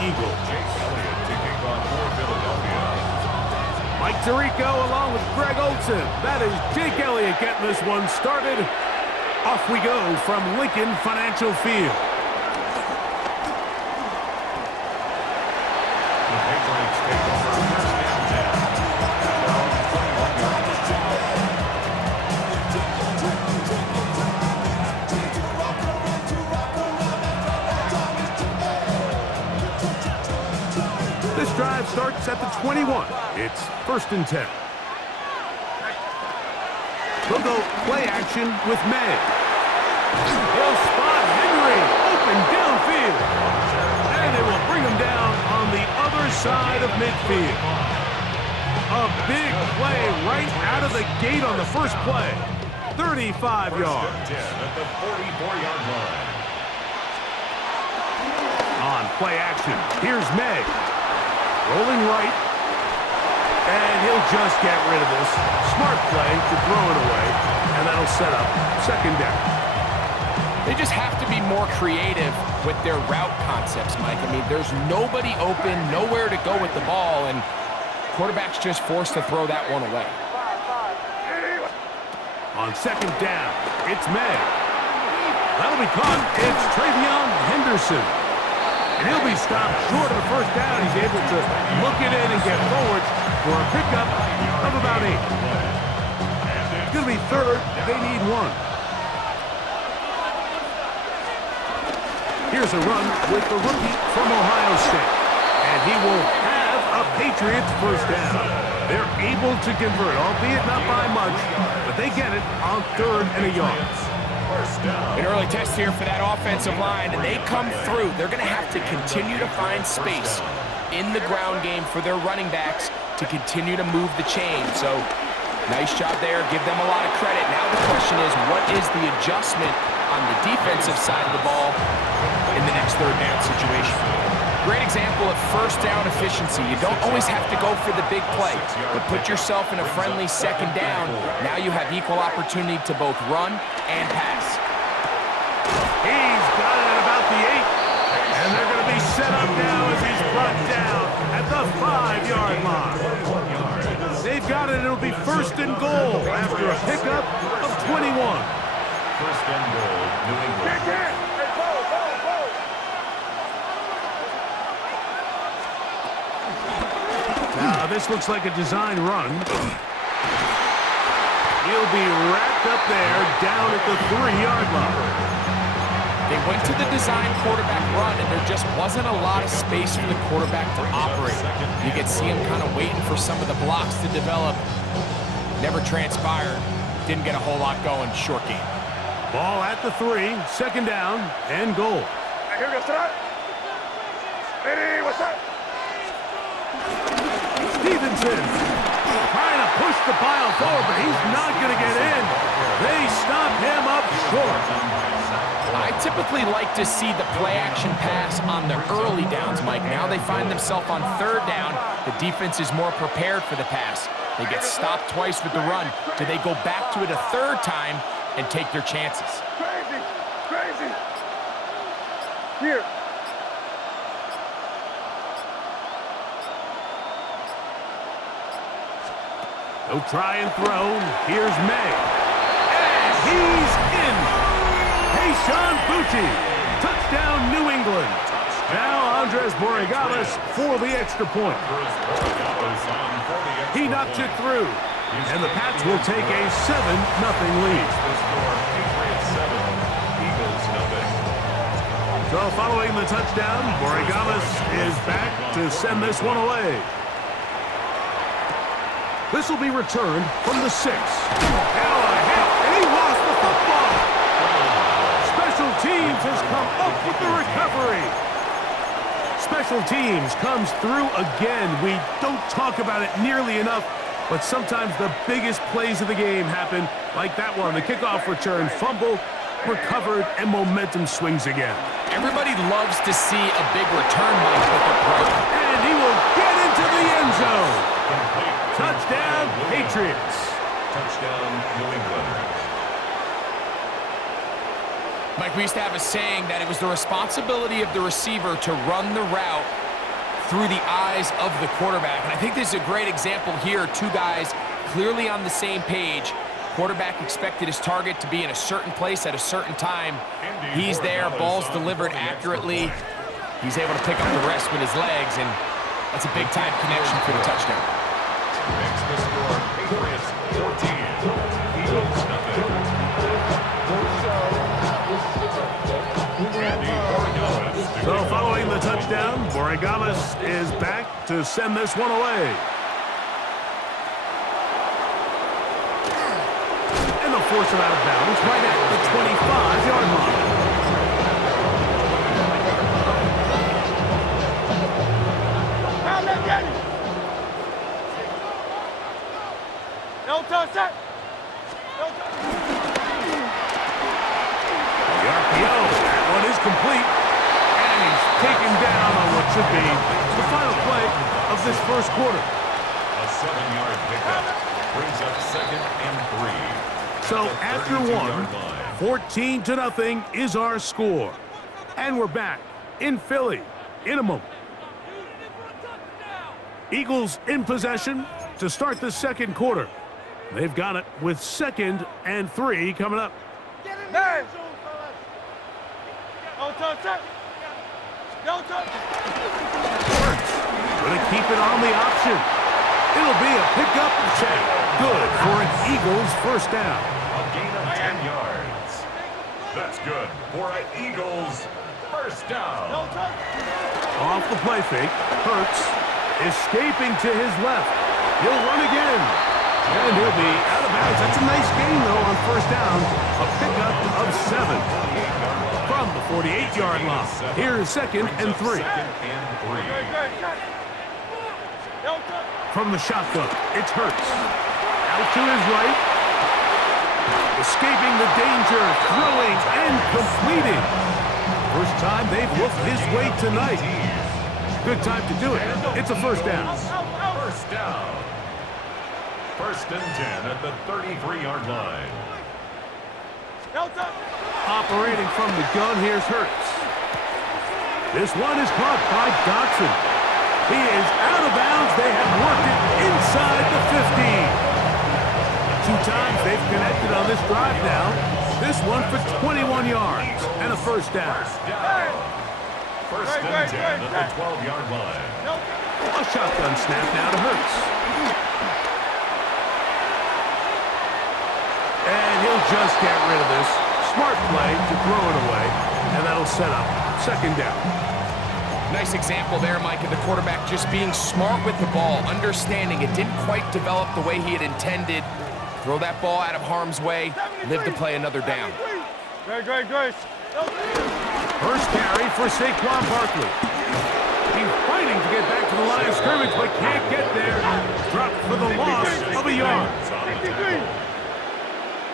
Eagles. Jake Elliott taking on for Philadelphia. Mike Tirico along with Greg Olsen. That is Jake Elliott getting this one started. Off we go from Lincoln Financial Field. The Patriots take over first and 10. Around 21 yards. This drive starts at the 21. It's first and 10. They'll go play action with May. He'll spot Henry open downfield. And it will bring him down on the other side of midfield. A big play right out of the gate on the first play. 35 yards. First and 10 at the 44-yard line. On play action, here's May. Rolling right. And he'll just get rid of this. Smart play to throw it away. And that'll set up second down. They just have to be more creative with their route concepts, Mike. I mean, there's nobody open, nowhere to go with the ball, and quarterback's just forced to throw that one away. On second down, it's May. That'll be caught. It's Travion Henderson. And he'll be stopped short of the first down. He's able to look it in and get forward for a pickup of about 8. It's going to be third. They need 1. Here's a run with the rookie from Ohio State. And he will have a Patriots first down. They're able to convert, albeit not by much, but they get it on 3rd and a yard. An early test here for that offensive line, and they come through. They're going to have to continue to find space in the ground game for their running backs to continue to move the chain. So, nice job there. Give them a lot of credit. Now the question is, what is the adjustment on the defensive side of the ball in the next third down situation? Great example of first down efficiency. You don't always have to go for the big play, but put yourself in a friendly second down. Now you have equal opportunity to both run and pass. He's got it at about the 8. And they're going to be set up now as he's brought down at the 5-yard line. They've got it. It'll be first and goal after a pickup of 21. First and goal, New England. Now, this looks like a design run. He'll be wrapped up there down at the 3-yard line. They went to the design quarterback run, and there just wasn't a lot of space for the quarterback to operate. You could see him kind of waiting for some of the blocks to develop. Never transpired. Didn't get a whole lot going. Short game. Ball at the 3, second down, and goal. Here goes that. Hey, what's that? Stevenson trying to push the pile forward, but he's not going to get in. They stop him up short. I typically like to see the play-action pass on the early downs, Mike. Now they find themselves on 3rd down. The defense is more prepared for the pass. They get stopped twice with the run. Do they go back to it a 3rd time and take their chances? Crazy, crazy. Here. He'll try and throw. Here's May. And he's in. Kayshon Boutte. Touchdown, New England. Now Andres Borregales for the extra point. He knocks it through. And the Pats will take a 7-0 lead. So following the touchdown, Borregales is back to send this one away. This will be returned from the 6. And he lost the football. Special teams has come up with the recovery. Special teams comes through again. We don't talk about it nearly enough, but sometimes the biggest plays of the game happen like that one. The kickoff return, fumble, recovered, and momentum swings again. Everybody loves to see a big return, Mike, with the play. And he will get into the end zone. Touchdown, Patriots. Touchdown, New England. Mike, we used to have a saying that it was the responsibility of the receiver to run the route through the eyes of the quarterback. And I think this is a great example here. Two guys clearly on the same page. Quarterback expected his target to be in a certain place at a certain time. He's there, ball's delivered accurately. He's able to pick up the rest with his legs, and that's a big-time connection for the touchdown. Makes the score Patriots 14, Eagles nothing. Andy Borregales. So following the touchdown, Borregales is back to send this one away. And they'll force him out of bounds right at the 25-yard line. Don't touch that! Don't touch it! The RPO, that one is complete. And he's taken down on what should be the final play of this first quarter. A 7-yard pickup brings up 2nd and 3. So At after the one, 32-yard line. 14-0 is our score. And we're back in Philly in a moment. Eagles in possession to start the second quarter. They've got it with 2nd and 3 coming up. Man! Don't touch that! Don't touch it! Hurts going to keep it on the option. It'll be a pickup and check. Good for an Eagles first down. A gain of 10 yards. That's good for an Eagles first down. Don't touch it! Off the play fake, Hurts escaping to his left. He'll run again. And he'll be out of bounds. That's a nice gain, though, on first down. A pickup of 7 from the 48-yard line. Here's 2nd and 3. Don't touch it! From the shotgun, it's Hurts. Out to his right. Escaping the danger, throwing and completing. First time they've looked his way tonight. Good time to do it. It's a first down. First down. 1st and 10 at the 33-yard line. Don't touch it! Operating from the gun, here's Hurts. This one is caught by Dotson. He is out of bounds. They have worked it inside the 15. 2 times they've connected on this drive now. This one for 21 yards and a first down. First and 10 at the 12-yard line. A shotgun snap now to Hurts. And he'll just get rid of this. Smart play to throw it away, and that'll set up 2nd down. Nice example there, Mike, of the quarterback just being smart with the ball, understanding it didn't quite develop the way he had intended. Throw that ball out of harm's way, live to play another down. Great. First carry for Saquon Barkley. He's fighting to get back to the line of scrimmage, but can't get there. Dropped for the loss of a yard.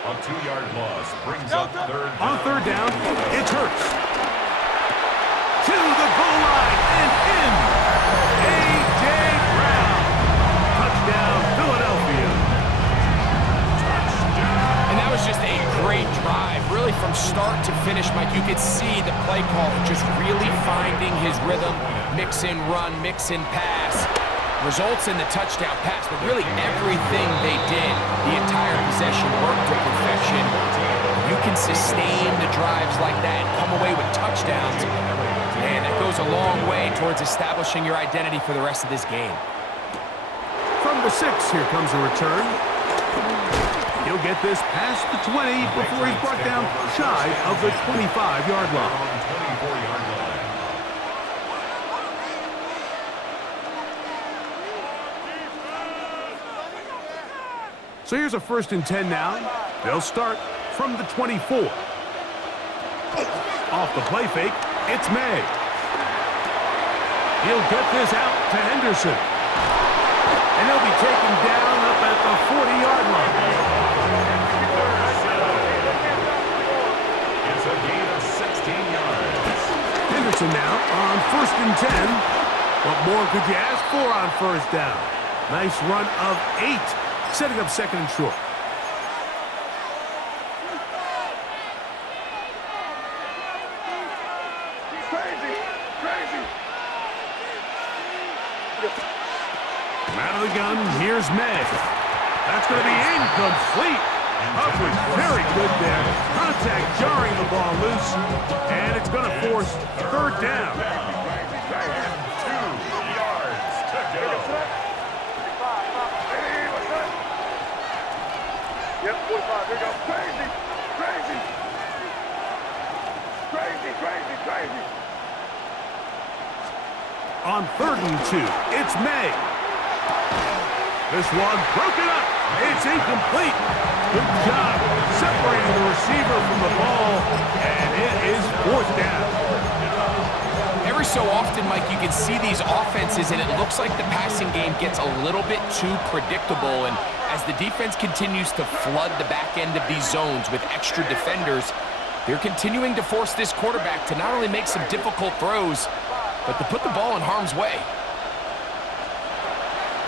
A 2-yard loss brings up 3rd down. On 3rd down, it's Hurts. To the goal line and in. A.J. Brown. Touchdown, Philadelphia. And that was just a great drive. Really from start to finish, Mike, you could see the play caller just really finding his rhythm. Mix in run, mix in pass. Results in the touchdown pass, but really everything they did, the entire possession worked to perfection. You can sustain the drives like that and come away with touchdowns, and that goes a long way towards establishing your identity for the rest of this game. From the 6, here comes a return. He'll get this past the 20 before he's brought down shy of the 25-yard line. 24-yard line. So here's a 1st and 10 now. They'll start from the 24. Off the play fake, it's May. He'll get this out to Henderson. And he'll be taken down up at the 40-yard line. It's a gain of 16 yards. Henderson now on 1st and 10. What more could you ask for on first down? Nice run of 8. Setting up 2nd and short. Crazy! From out of the gun, here's May. That's going to be incomplete. Humphrey, very good there. Contact jarring the ball loose, and it's going to force third down. 2 yards to go. Yep, 45. Here we go. Crazy. Crazy. Crazy, crazy, crazy. On 3rd and 2, it's May. This one broken up. It's incomplete. Good job separating the receiver from the ball, and it is 4th down. Every so often, Mike, you can see these offenses, and it looks like the passing game gets a little bit too predictable. And as the defense continues to flood the back end of these zones with extra defenders, they're continuing to force this quarterback to not only make some difficult throws, but to put the ball in harm's way.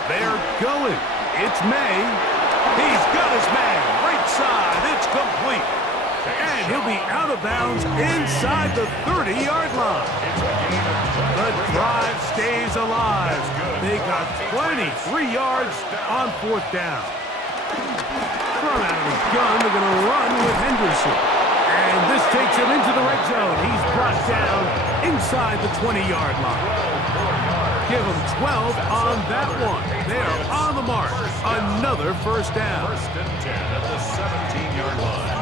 They're going. It's May. He's got his man. Right side. It's complete. And he'll be out of bounds inside the 30-yard line. The drive stays alive. They got 23 yards on 4th down. Thrown out of the gun. They're going to run with Henderson. And this takes him into the red zone. He's brought down inside the 20-yard line. Give him 12 on that one. They are on the mark. Another 1st down. 1st and 10 at the 17-yard line.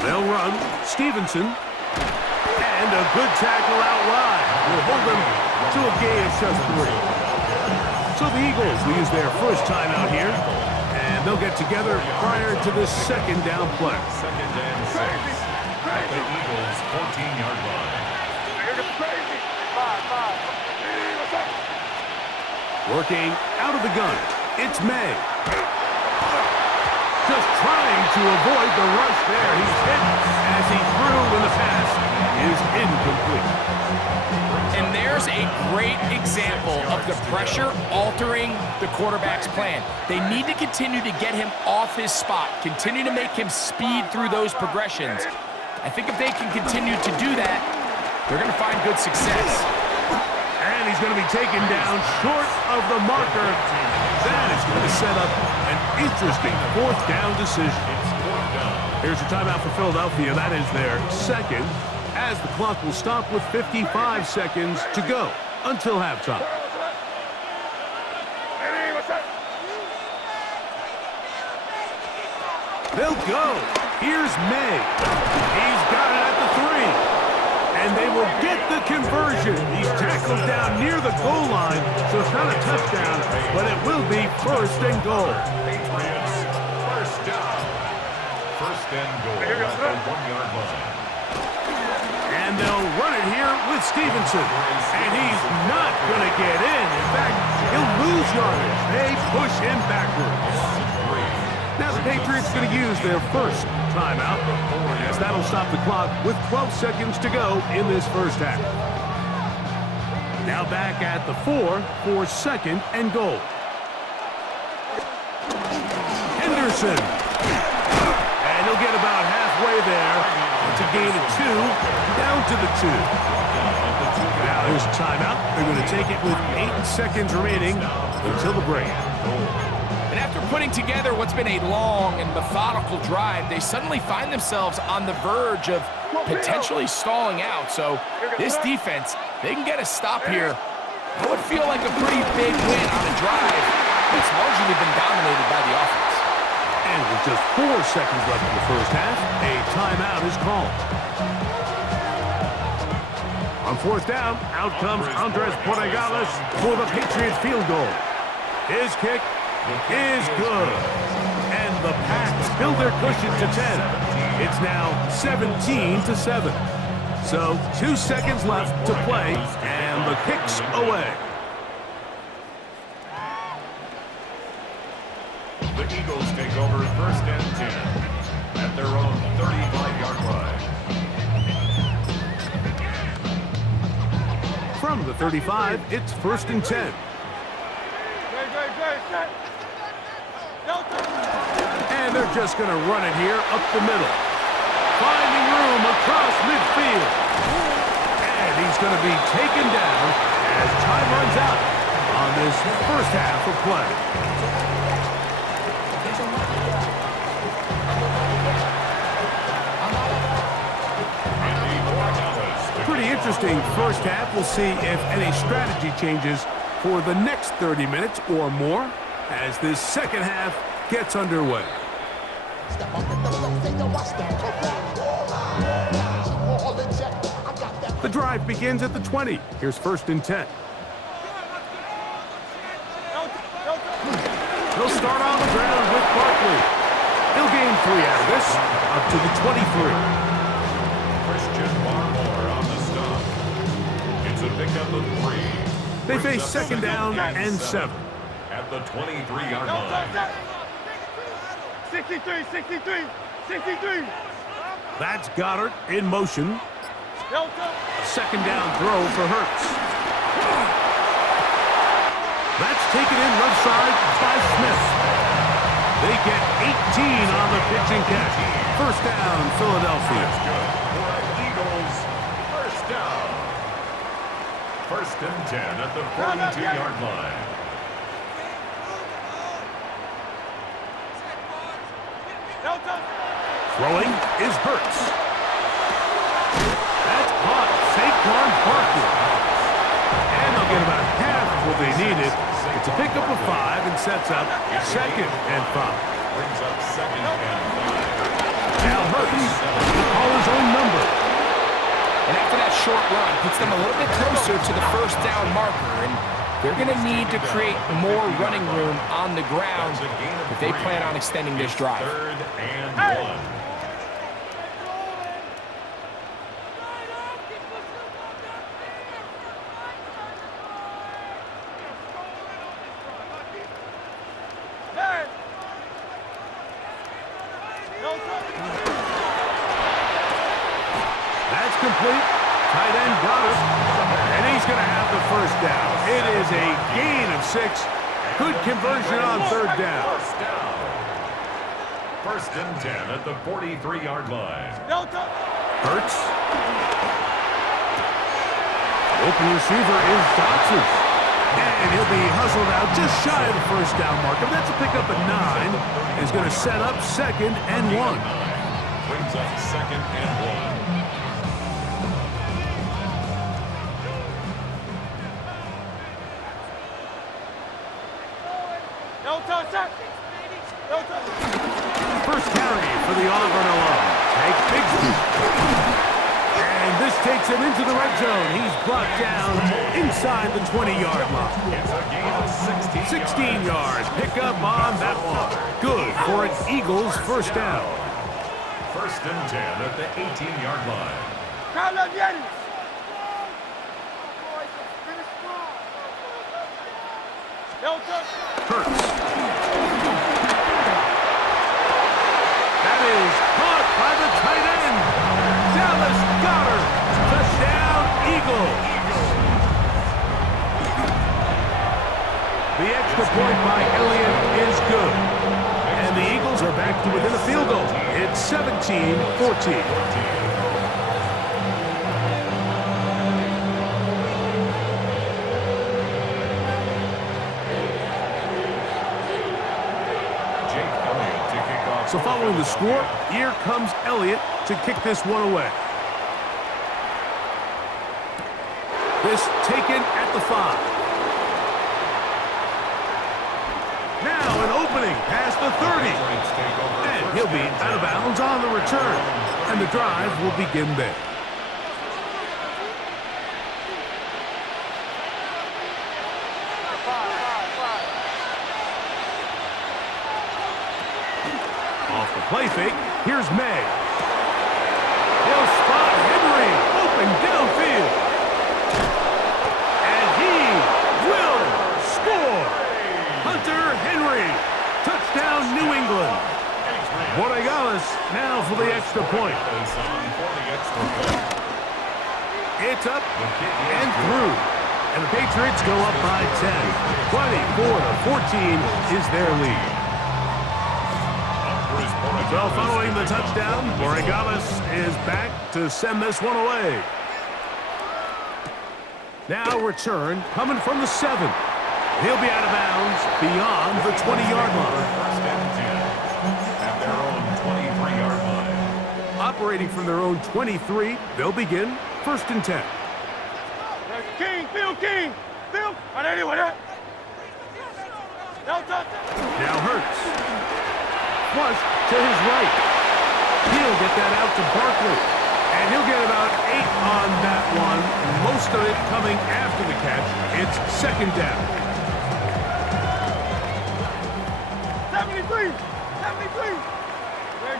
They'll run. Stevenson. And a good tackle out wide. Will hold them to a gain of just 3. So the Eagles will use their first timeout here. And they'll get together prior to the 2nd down play. 2nd and 6 at the Eagles' 14-yard line. Working out of the gun. It's May. Just trying to avoid the rush there. He's hit as he threw when the pass is incomplete. And there's a great example of the pressure altering the quarterback's plan. They need to continue to get him off his spot, continue to make him speed through those progressions. I think if they can continue to do that, they're going to find good success. And he's going to be taken down short of the marker. That is going to set up an interesting 4th down decision. Here's your timeout for Philadelphia. That is their 2nd, as the clock will stop with 55 seconds to go until halftime. They'll go. Here's May. He's got it at the 3. And they will get the conversion. He's tackled down near the goal line, so it's not a touchdown, but it will be 1st and goal. Patriots, 1st down. 1st and goal at the 1-yard line. And they'll run it here with Stevenson. And he's not going to get in. In fact, he'll lose yardage. They push him backwards. Now the Patriots going to use their first timeout, as that'll stop the clock with 12 seconds to go in this 1st half. Now back at the 4 for 2nd and goal. Henderson. And he'll get about halfway there. It's a gain of 2, down to the 2. Now there's a timeout. They're going to take it with 8 seconds remaining until the break. And after putting together what's been a long and methodical drive, they suddenly find themselves on the verge of potentially stalling out. So this defense, they can get a stop here. That would feel like a pretty big win on a drive that's largely been dominated by the offense. And with just 4 seconds left in the 1st half, a timeout is called. On 4th down, out comes Andres Borregales for the Patriots field goal. His kick is good. And the Pats build their cushion to 10. It's now 17-7. So 2 seconds left to play, and the kick's away. The Eagles take over 1st and 10 at their own 35-yard line. From the 35, it's 1st and 10. Great, set. And And they're just going to run it here up the middle. Finding room across midfield. And he's going to be taken down as time runs out on this first half of play. Pretty interesting first half. We'll see if any strategy changes for the next 30 minutes or more as this second half gets underway. The drive begins at the 20. Here's 1st and 10. He'll start on the ground with Barkley. He'll gain 3 out of this, up to the 23. Christian Barmore on the stop. It's a pickup of 3. They face 2nd down and 7. At the 23-yard line. 63, 63, 63. That's Goddard in motion. A 2nd down throw for Hurts. That's taken in left side by Smith. They get 18 on the pitch and catch. 1st down, Philadelphia. That's good for Eagles. 1st down. 1st and 10 at the 42-yard line. Throwing is Hurts. That's caught. Saquon Barkley. And they'll get about half of what they needed. It's a pickup of 5 and sets up 2nd and 5. Brings up 2nd and 5. Now Hurts will call his own number. And after that short run, puts them a little bit closer to the 1st down marker. And they're going to need to create more running room on the ground if they plan on extending this drive. 3rd and 1. That's complete. Tight end got it. And he's going to have the 1st down. It is a gain of 6. Good conversion on 3rd down. 1st down. 1st and 10 at the 43-yard line. Hurts. Open receiver is Dotson. And he'll be hustled out just shy of the 1st down marker. That's a pickup at 9. Is going to set up 2nd and 1. Brings up 2nd and 1. First carry for the Auburn alum. Take Bigsby. And this takes him into the red zone. He's brought down inside the 20-yard line. It's a gain of 16 yards. Pick up on that one. Good for an Eagles 1st down. 1st and 10 at the 18-yard line. Hurts. That is caught by the tight end. Dallas Goddard. Touchdown, Eagles. The extra point by Elliott is good. And the Eagles are back to within a field goal. It's 17-14. So following the score, here comes Elliott to kick this one away. This taken at the 5. Now an opening past the 30. And he'll be out of bounds on the return. And the drive will begin there. Off the play fake, here's May. He'll spot Henry, open downfield. And he will score. Hunter Henry, touchdown New England. Borregales now for the extra point. It's up and through. And the Patriots go up by 10. 24-14 is their lead. So following the touchdown, Borregales is back to send this one away. Now return coming from the 7. He'll be out of bounds beyond the 20-yard line. First and 10 at their own 23-yard line. Operating from their own 23, they'll begin 1st and 10. King, Phil, King. Phil, on anyone that. Now Hurts. Flush to his right. He'll get that out to Barkley. And he'll get about 8 on that one. Most of it coming after the catch. It's 2nd down. 73. 73.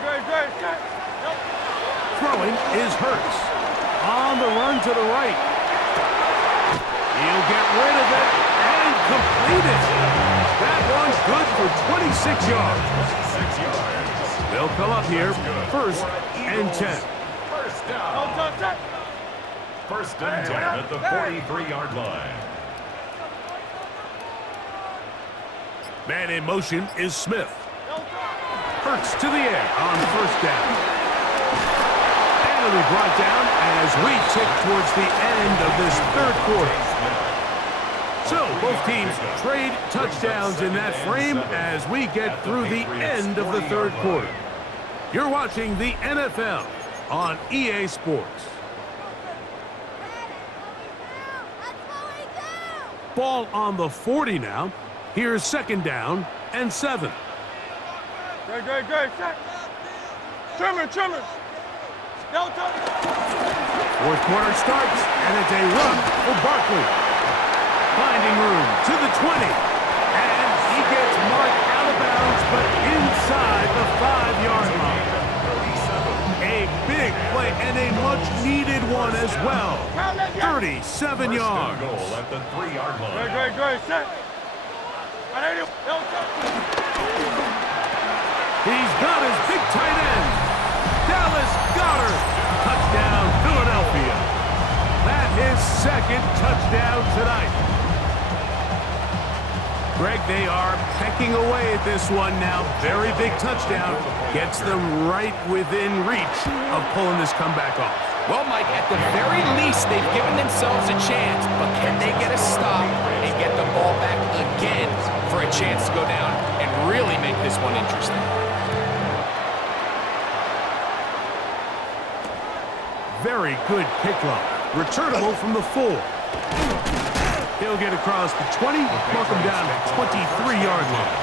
Great. Set. Yep. Throwing is Hurts. On the run to the right. He'll get rid of it and complete it. That one's good for 26 yards. 6 yards. They'll come up here 1st and 10. First down. First and 10 at the 43-yard line. Man in motion is Smith. Hurts to the air on 1st down. And it'll be brought down as we tick towards the end of this 3rd quarter. So both teams trade touchdowns in that frame as we get through the end of the 3rd quarter. You're watching the NFL on EA Sports. Ball on the 40 now. Here's 2nd down and 7. Great. Set. Trimmer. 4th quarter starts, and it's a run for Barkley. Finding room to the 20. And he gets marked out of bounds, but inside the 5-yard line. A big play and a much-needed one as well. 37 yards. Goal at the 3-yard line. Great. Set. On anyone. He's got his big tight end. Dallas Goedert. Touchdown, Philadelphia. That's his 2nd touchdown tonight. Greg, they are pecking away at this one now. Very big touchdown. Gets them right within reach of pulling this comeback off. Well, Mike, at the very least, they've given themselves a chance, but can they get a stop and get the ball back again for a chance to go down and really make this one interesting? Very good kickoff. Returnable from the 4. He'll get across the 20, mark him down at 23-yard line.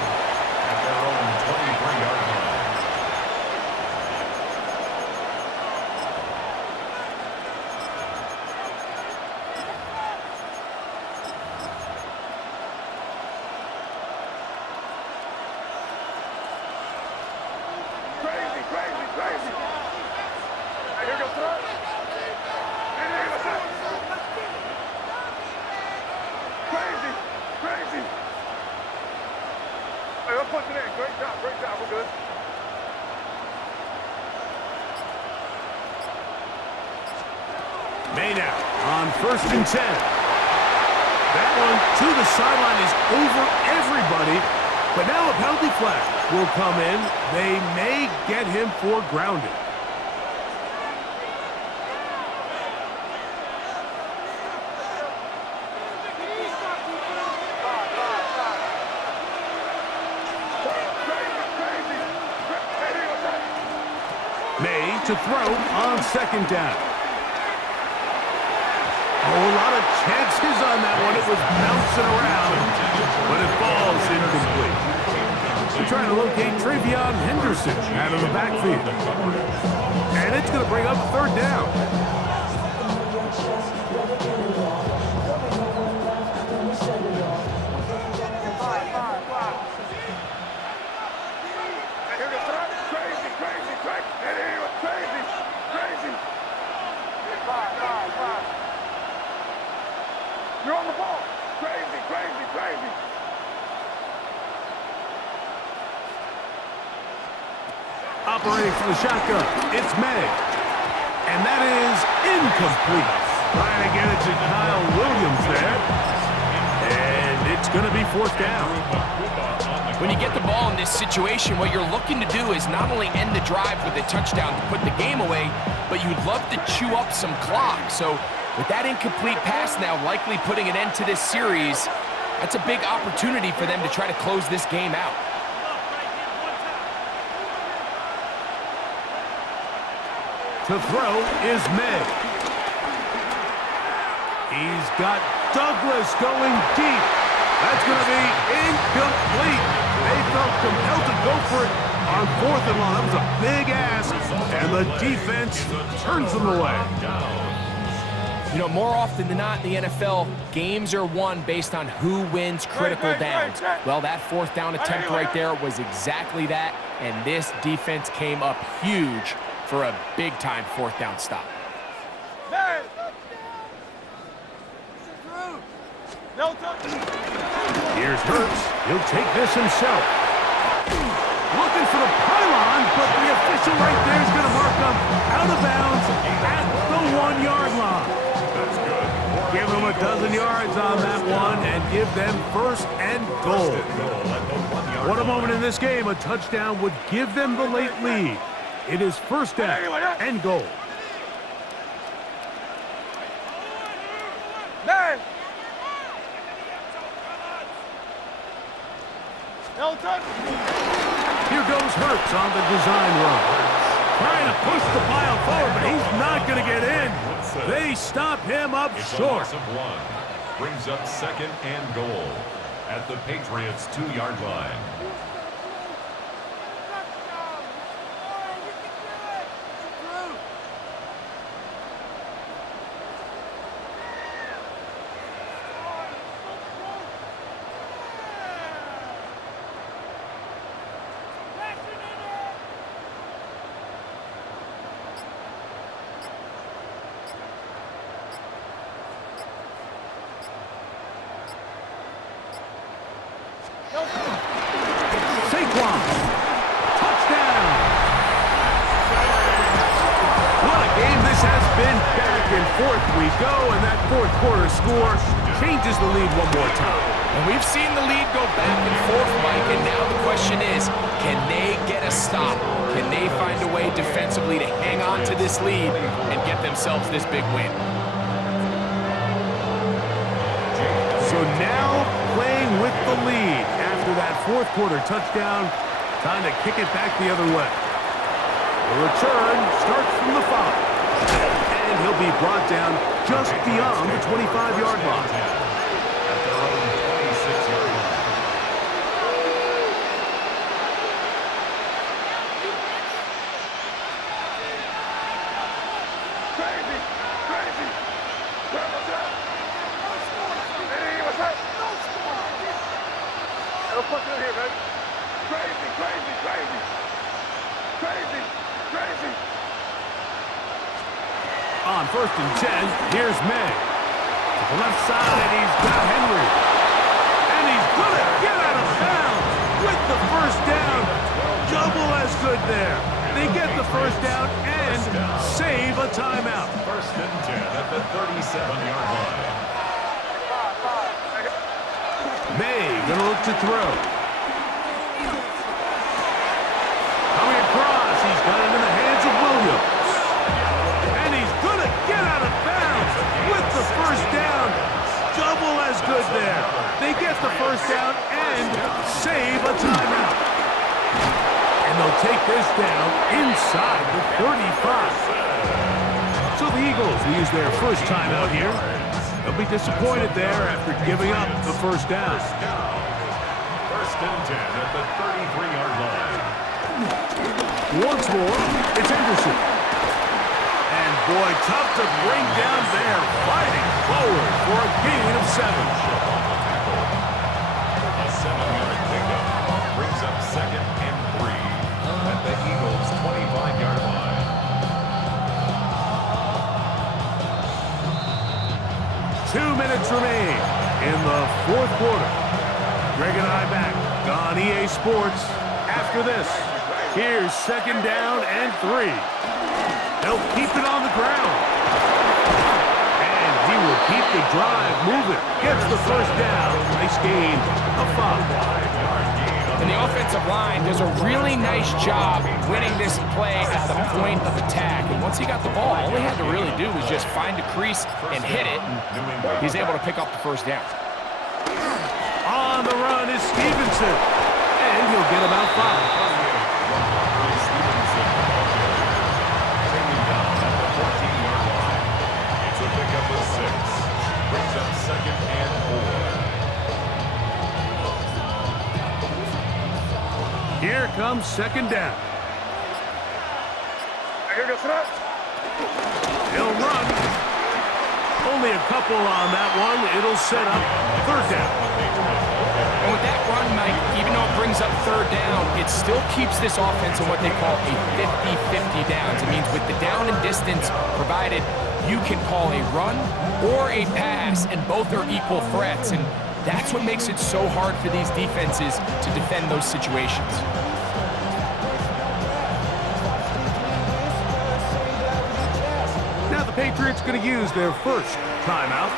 At their own 23-yard line. Crazy. Here goes throw. Crazy. Hey, let's push it in. Great job. We're good. May now on 1st and 10. That one to the sideline is over everybody, but now a penalty flag will come in. They may get him for grounding. May to throw on 2nd down. Oh, a lot of chances on that one. It was bouncing around, but it falls incomplete. They're trying to locate Travion Henderson out of the backfield. And it's going to bring up 3rd down. You're on the ball. Crazy. Operating from the shotgun, it's May. And that is incomplete. Trying to get it to Kyle Williams there. And it's going to be 4th down. When you get the ball in this situation, what you're looking to do is not only end the drive with a touchdown to put the game away, but you'd love to chew up some clock. So with that incomplete pass now likely putting an end to this series, that's a big opportunity for them to try to close this game out. To throw is May. He's got Douglas going deep. That's going to be incomplete. They felt compelled to go for it on 4th and long. That was a big ask, and the defense turns them away. You know, more often than not in the NFL, games are won based on who wins critical downs. Well, that 4th down attempt right there was exactly that, and this defense came up huge for a big-time 4th down stop. Here's Hurts. He'll take this himself. Looking for the pylon, but the official right there is going to mark him out of bounds at the 1-yard line. Give them a dozen yards on that one and give them 1st and goal. What a moment in this game. A touchdown would give them the late lead. It is 1st down and goal. Here goes Hurts on the design run. Trying to push the pile forward, but he's not going to get in. They stop him up short. Brings up 2nd and goal at the Patriots' 2-yard line. Saquon. Touchdown. What a game this has been. Back and forth we go, and that 4th quarter score changes the lead one more time. And we've seen the lead go back and forth, Mike, and now the question is, can they get a stop? Can they find a way defensively to hang on to this lead and get themselves this big win? So now playing with the lead after that 4th quarter touchdown, time to kick it back the other way. The return starts from the 5. And he'll be brought down just beyond the 25-yard line. At their own 26-yard line. On 1st and 10, here's May. To the left side, he's got Henry. And he's going to get out of bounds with the 1st down. Double as good there. They get the 1st down and save a timeout. 1st and 10 at the 37-yard line. May going to look to throw. Coming across, he's got it in the hands of Williams. And he's going to get out of bounds with the 1st down. Double as good there. They get the 1st down and save a timeout. And they'll take this down inside the 35. So the Eagles will use their 1st timeout here. They'll be disappointed there after giving up the 1st down. 1st and 10 at the 33-yard line. Once more, it's Henderson. And boy, tough to bring down there, fighting forward for a gain of 7. A 7-yard pickup brings up 2nd and 3 at the Eagles' 25-yard line. 2 minutes remain in the 4th quarter. Greg and I back on EA Sports after this. Here's 2nd down and 3. They'll keep it on the ground. And he will keep the drive moving. Gets the 1st down. Nice gain of 5. 5-yard gain on And the offensive line does a really nice job winning this play at the point of attack. And once he got the ball, all he had to really do was just find a crease and hit it. And he's able to pick up the first down. On the run is Stevenson. And he'll get about 5. Brings up 2nd and 4. Here comes 2nd down. He'll run. Only a couple on that one. It'll set up 3rd down. And with that run, Mike, even though it brings up 3rd down, it still keeps this offense in what they call a 50-50 downs. It means with the down and distance provided, you can call a run or a pass, and both are equal threats. And that's what makes it so hard for these defenses to defend those situations. Now the Patriots going to use their first timeout,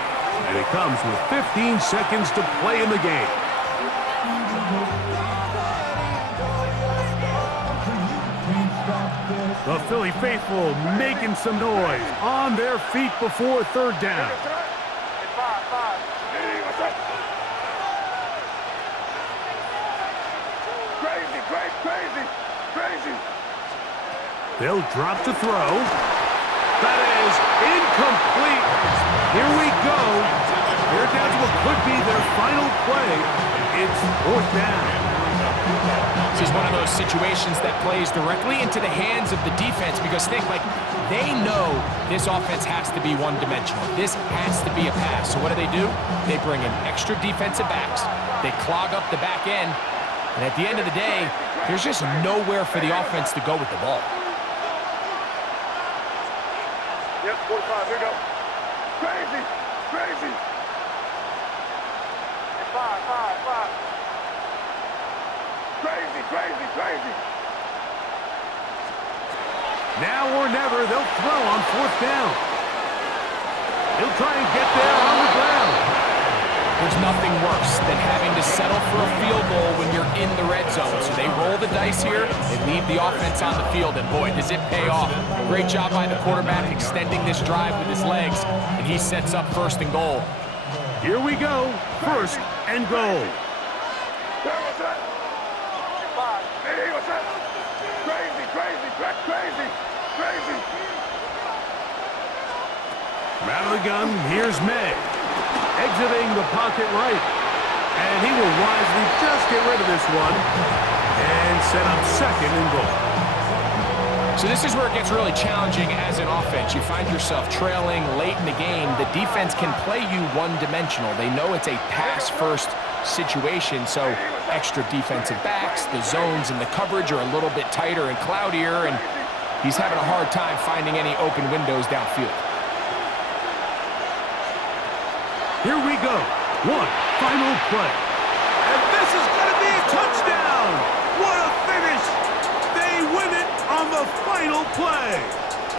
and it comes with 15 seconds to play in the game. The Philly faithful making some noise on their feet before 3rd down. Crazy. They'll drop to throw. That is incomplete. Here we go. They're down to what could be their final play. It's 4th down. This is one of those situations that plays directly into the hands of the defense because think, like, they know this offense has to be one-dimensional. This has to be a pass. So what do? They bring in extra defensive backs. They clog up the back end. And at the end of the day, there's just nowhere for the offense to go with the ball. Yep, 45, here we go. Crazy. 5. Crazy. Now or never, they'll throw on 4th down. He'll try and get there on the ground. There's nothing worse than having to settle for a field goal when you're in the red zone. So they roll the dice here, they leave the offense on the field, and boy, does it pay off. Great job by the quarterback extending this drive with his legs, and he sets up 1st and goal. Here we go, 1st and goal. Crazy. Out of the gun, here's May. Exiting the pocket right. And he will wisely just get rid of this one and set up 2nd and goal. So this is where it gets really challenging as an offense. You find yourself trailing late in the game. The defense can play you one-dimensional. They know it's a pass-first situation, so extra defensive backs, the zones and the coverage are a little bit tighter and cloudier, and he's having a hard time finding any open windows downfield. Here we go. One final play. And this is going to be a touchdown. What a finish. They win it on the final play.